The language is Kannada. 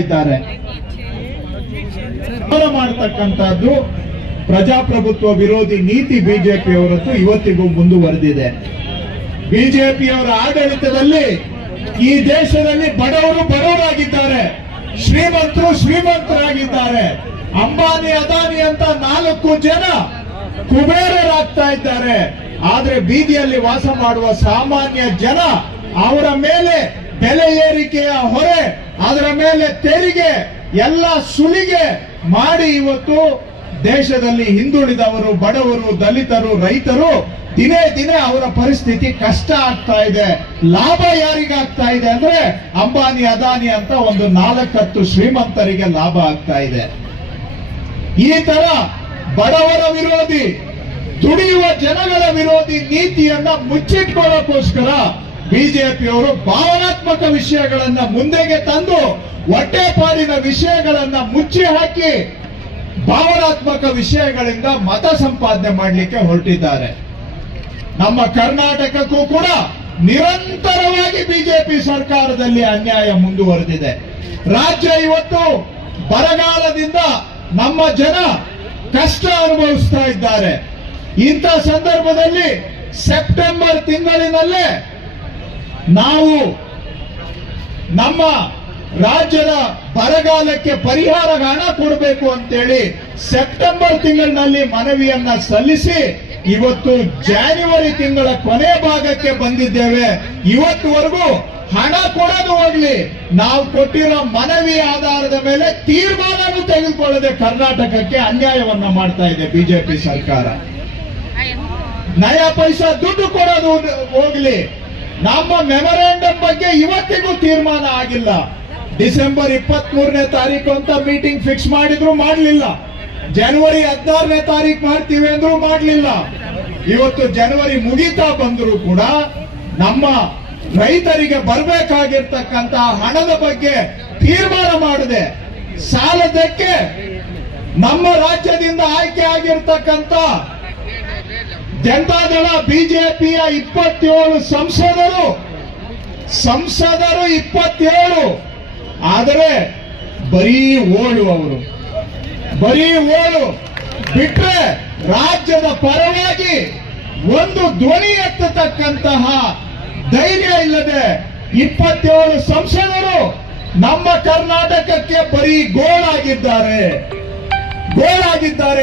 ಇದ್ದಾರೆ. ಮಾಡ್ತಕ್ಕಂಥದ್ದು ಪ್ರಜಾಪ್ರಭುತ್ವ ವಿರೋಧಿ ನೀತಿ ಬಿಜೆಪಿಯವರತ್ತು ಇವತ್ತಿಗೂ ಮುಂದುವರೆದಿದೆ. ಬಿಜೆಪಿಯವರ ಆಡಳಿತದಲ್ಲಿ ಈ ದೇಶದಲ್ಲಿ ಬಡವರು ಬಡವರಾಗಿದ್ದಾರೆ. ಶ್ರೀಮಂತರು ಶ್ರೀಮಂತರಾಗಿದ್ದಾರೆ. ಅಂಬಾನಿ, ಅದಾನಿ ಅಂತ ನಾಲ್ಕು ಜನ ಕುಬೇರರಾಗ್ತಾ ಇದ್ದಾರೆ. ಆದ್ರೆ ಬೀದಿಯಲ್ಲಿ ವಾಸ ಮಾಡುವ ಸಾಮಾನ್ಯ ಜನ ಅವರ ಮೇಲೆ ಬೆಲೆ ಏರಿಕೆಯ ಹೊರೆ, ಅದರ ಮೇಲೆ ತೆರಿಗೆ, ಎಲ್ಲ ಸುಲಿಗೆ ಮಾಡಿ ಇವತ್ತು ದೇಶದಲ್ಲಿ ಹಿಂದುಳಿದವರು, ಬಡವರು, ದಲಿತರು, ರೈತರು ದಿನೇ ದಿನೇ ಅವರ ಪರಿಸ್ಥಿತಿ ಕಷ್ಟ ಆಗ್ತಾ ಇದೆ. ಲಾಭ ಯಾರಿಗಾಗ್ತಾ ಇದೆ ಅಂದ್ರೆ ಅಂಬಾನಿ, ಅದಾನಿ ಅಂತ ಒಂದು ನಾಲ್ಕತ್ತು ಶ್ರೀಮಂತರಿಗೆ ಲಾಭ ಆಗ್ತಾ ಇದೆ. ಈ ತರ ಬಡವರ ವಿರೋಧಿ, ದುಡಿಯುವ ಜನಗಳ ವಿರೋಧಿ ನೀತಿಯನ್ನ ಮುಚ್ಚಿಟ್ಕೊಳ್ಳೋಕೋಸ್ಕರ ಬಿಜೆಪಿಯವರು ಭಾವನಾತ್ಮಕ ವಿಷಯಗಳನ್ನ ಮುಂದೆಗೆ ತಂದು ಹೊಟ್ಟೆಪಾಡಿನ ವಿಷಯಗಳನ್ನ ಮುಚ್ಚಿ ಹಾಕಿ ಭಾವನಾತ್ಮಕ ವಿಷಯಗಳಿಂದ ಮತ ಸಂಪಾದನೆ ಮಾಡಲಿಕ್ಕೆ ಹೊರಟಿದ್ದಾರೆ. ನಮ್ಮ ಕರ್ನಾಟಕಕ್ಕೂ ಕೂಡ ನಿರಂತರವಾಗಿ ಬಿಜೆಪಿ ಸರ್ಕಾರದಲ್ಲಿ ಅನ್ಯಾಯ ಮುಂದುವರೆದಿದೆ. ರಾಜ್ಯ ಇವತ್ತು ಬರಗಾಲದಿಂದ ನಮ್ಮ ಜನ ಕಷ್ಟ ಅನುಭವಿಸ್ತಾ ಇದ್ದಾರೆ. ಇಂಥ ಸಂದರ್ಭದಲ್ಲಿ ಸೆಪ್ಟೆಂಬರ್ ತಿಂಗಳಿನಲ್ಲೇ ನಾವು ನಮ್ಮ ರಾಜ್ಯದ ಬರಗಾಲಕ್ಕೆ ಪರಿಹಾರ ಹಣ ಕೊಡಬೇಕು ಅಂತೇಳಿ ಸೆಪ್ಟೆಂಬರ್ ತಿಂಗಳಿನಲ್ಲಿ ಮನವಿಯನ್ನ ಸಲ್ಲಿಸಿ ಇವತ್ತು ಜಾನ್ಯುವರಿ ತಿಂಗಳ ಕೊನೆ ಭಾಗಕ್ಕೆ ಬಂದಿದ್ದೇವೆ. ಇವತ್ತುವರೆಗೂ ಹಣ ಕೊಡೋದು ಹೋಗ್ಲಿ. ನಾವು ಕೊಟ್ಟಿರೋ ಮನವಿ ಆಧಾರದ ಮೇಲೆ ತೀರ್ಮಾನನೂ ತೆಗೆದುಕೊಳ್ಳದೆ ಕರ್ನಾಟಕಕ್ಕೆ ಅನ್ಯಾಯವನ್ನ ಮಾಡ್ತಾ ಇದೆ ಬಿಜೆಪಿ ಸರ್ಕಾರ. ನಯಾ ಪೈಸಾ ದುಡ್ಡು ಕೊಡೋದು ಹೋಗ್ಲಿ. ನಮ್ಮ ಮೆಮೊರಾಂಡಮ್ ಬಗ್ಗೆ ಇವತ್ತಿಗೂ ತೀರ್ಮಾನ ಆಗಿಲ್ಲ. ಡಿಸೆಂಬರ್ ಇಪ್ಪತ್ತ್ ಮೂರನೇ ತಾರೀಕು ಅಂತ ಮೀಟಿಂಗ್ ಫಿಕ್ಸ್ ಮಾಡಿದ್ರು ಮಾಡಲಿಲ್ಲ. ಜನವರಿ ಹದಿನಾರನೇ ತಾರೀಕು ಮಾಡ್ತೀವಿ ಅಂದ್ರೂ ಮಾಡಲಿಲ್ಲ. ಇವತ್ತು ಜನವರಿ ಮುಗಿತಾ ಬಂದರೂ ಕೂಡ ನಮ್ಮ ರೈತರಿಗೆ ಬರಬೇಕಾಗಿರ್ತಕ್ಕಂತ ಹಣದ ಬಗ್ಗೆ ತೀರ್ಮಾನ ಮಾಡದೆ ಸಾಲದಕ್ಕೆ ನಮ್ಮ ರಾಜ್ಯದಿಂದ ಆಯ್ಕೆ ಆಗಿರ್ತಕ್ಕಂಥ ಜನತಾದಳ ಬಿಜೆಪಿಯ ಇಪ್ಪತ್ತೇಳು ಸಂಸದರು? ಸಂಸದರು ಇಪ್ಪತ್ತೇಳು. ಆದರೆ ಬರೀ ಓಳು ಅವರು. ಬರೀ ಓಳು. ಬಿಟ್ರೆ ರಾಜ್ಯದ ಪರವಾಗಿ ಒಂದು ಧ್ವನಿ ಎತ್ತತಕ್ಕಂತಹ ಧೈರ್ಯ ಇಲ್ಲದೆ ಇಪ್ಪತ್ತೇಳು ಸಂಸದರು ನಮ್ಮ ಕರ್ನಾಟಕಕ್ಕೆ ಬರೀ ಗೋಳಾಗಿದ್ದಾರೆ. ಗೋಳಾಗಿದ್ದಾರೆ.